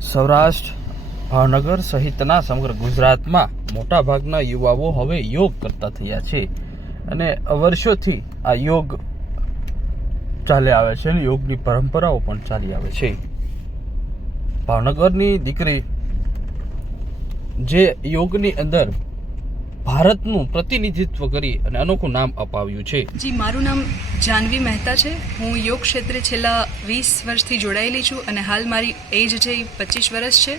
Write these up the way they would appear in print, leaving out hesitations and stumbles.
સૌરાષ્ટ્ર, ભાવનગર સહિતના સમગ્ર ગુજરાતમાં મોટાભાગના યુવાઓ હવે યોગ કરતા થયા છે અને વર્ષોથી આ યોગ ચાલી આવે છે અને યોગની પરંપરાઓ પણ ચાલી આવે છે. ભાવનગરની દીકરી જે યોગની અંદર ભારતનું પ્રતિનિધિત્વ કરી અને અનોખું નામ અપાવ્યું છે. જી, મારું નામ જાનવી મહેતા છે. હું યોગ ક્ષેત્રે છેલ્લા 20 વર્ષથી જોડાયેલી છું અને હાલ મારી એજ છે 25 વર્ષ છે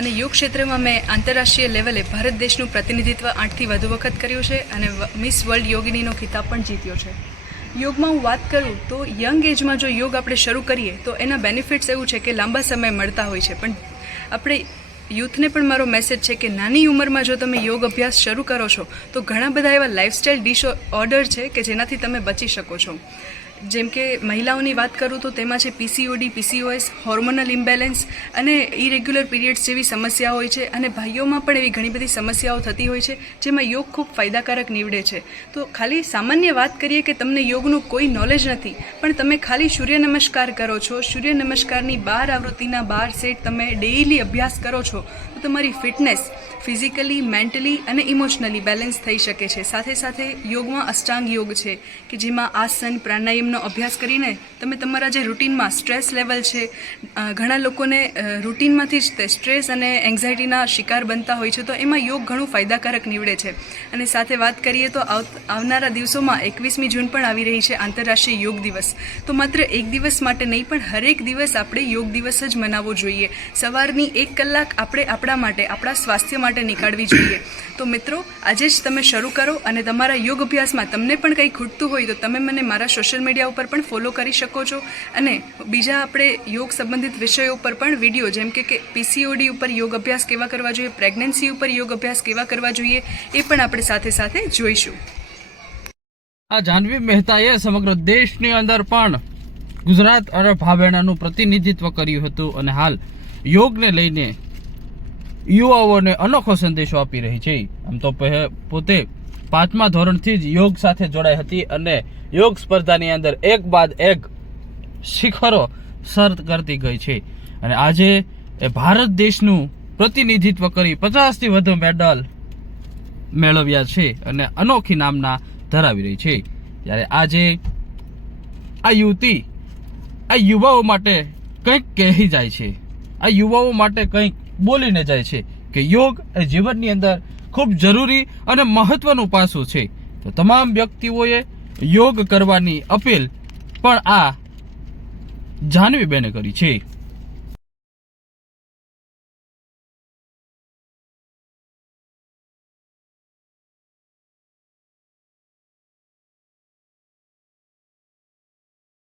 અને યોગ ક્ષેત્રમાં મેં આંતરરાષ્ટ્રીય લેવલે ભારત દેશનું પ્રતિનિધિત્વ 8થી વધુ વખત કર્યું છે અને મિસ વર્લ્ડ યોગિનીનો ખિતાબ પણ જીત્યો છે. યોગમાં હું વાત કરું તો યંગ એજમાં જો યોગ આપણે શરૂ કરીએ તો એના બેનિફિટ્સ એવું છે કે લાંબા સમય મળતા હોય છે, પણ આપણે યુથને પણ મારો મેસેજ છે કે નાની ઉંમરમાં જો તમે યોગ અભ્યાસ શરૂ કરો છો તો ઘણા બધા એવા લાઇફસ્ટાઇલ ડિસઓર્ડર છે કે જેનાથી તમે બચી શકો છો. જેમ કે મહિલાઓની વાત કરું તો તેમાં છે પીસીઓડી, પીસીઓએસ, હોર્મોનલ ઇમ્બેલેન્સ અને ઇરેગ્યુલર પીરિયડ્સ જેવી સમસ્યાઓ હોય છે અને ભાઈઓમાં પણ એવી ઘણી બધી સમસ્યાઓ થતી હોય છે જેમાં યોગ ખૂબ ફાયદાકારક નીવડે છે. તો ખાલી સામાન્ય વાત કરીએ કે તમને યોગનું કોઈ નોલેજ નથી પણ તમે ખાલી સૂર્ય નમસ્કાર કરો છો, સૂર્ય નમસ્કારની 12 આવૃત્તિના 12 સેટ તમે ડેઇલી અભ્યાસ કરો છો તો તમારી ફિટનેસ ફિઝિકલી, મેન્ટલી અને ઇમોશનલી બેલેન્સ થઈ શકે છે. સાથે સાથે યોગમાં અષ્ટાંગ યોગ છે કે જેમાં આસન, પ્રાણાયામનો અભ્યાસ કરીને તમે તમારા જે રૂટીનમાં સ્ટ્રેસ લેવલ છે, ઘણા લોકોને રૂટીનમાંથી જ તે સ્ટ્રેસ અને એન્ઝાયટીના શિકાર બનતા હોય છે, તો એમાં યોગ ઘણું ફાયદાકારક નીવડે છે. અને સાથે વાત કરીએ તો આવનારા દિવસોમાં 21મી જૂન પણ આવી રહી છે, આંતરરાષ્ટ્રીય યોગ દિવસ. તો માત્ર એક દિવસ માટે નહીં પણ હરેક દિવસ આપણે યોગ દિવસ જ મનાવવો જોઈએ. સવારની 1 કલાક આપણે આપણા માટે, આપણા સ્વાસ્થ્ય માટે નીકાળવી જોઈએ. તો મિત્રો, આજે જ તમે શરૂ કરો અને તમારા યોગ અભ્યાસમાં તમને પણ કંઈ ખૂટતું હોય તો તમે મને મારા સોશિયલ મીડિયા ઉપર પણ ફોલો કરી શકો છો અને બીજા આપણે યોગ સંબંધિત વિષયો ઉપર પણ વિડીયો જેમ કે પીસીઓડી ઉપર યોગ અભ્યાસ કેવા કરવા જોઈએ, પ્રેગ્નન્સી ઉપર યોગ અભ્યાસ કેવા કરવા જોઈએ એ પણ આપણે સાથે સાથે જોઈશું. આ જાનવી મહેતાએ સમગ્ર દેશની અંદર પણ ગુજરાત અને ભાવેણાનું પ્રતિનિધિત્વ કર્યું હતું અને હાલ યોગને લઈને યુવાઓને અનોખો સંદેશો આપી રહી છે. આમ તો પોતે 5મા ધોરણથી જ યોગ સાથે જોડાઈ હતી અને યોગ સ્પર્ધાની અંદર એક બાદ એક શિખરો સર કરતી ગઈ છે અને આજે એ ભારત દેશનું પ્રતિનિધિત્વ કરી 50થી વધુ મેડલ મેળવ્યા છે અને અનોખી નામના ધરાવી રહી છે. ત્યારે આજે આ યુવતી આ યુવાઓ માટે કંઈક કહી જાય છે, આ યુવાઓ માટે કંઈક બોલીને જાય છે કે યોગ એ જીવનની અંદર ખૂબ જરૂરી અને મહત્વનું પાસું છે. તો તમામ વ્યક્તિઓએ યોગ કરવાની અપીલ પણ આ જાનવીબેને કરી છે.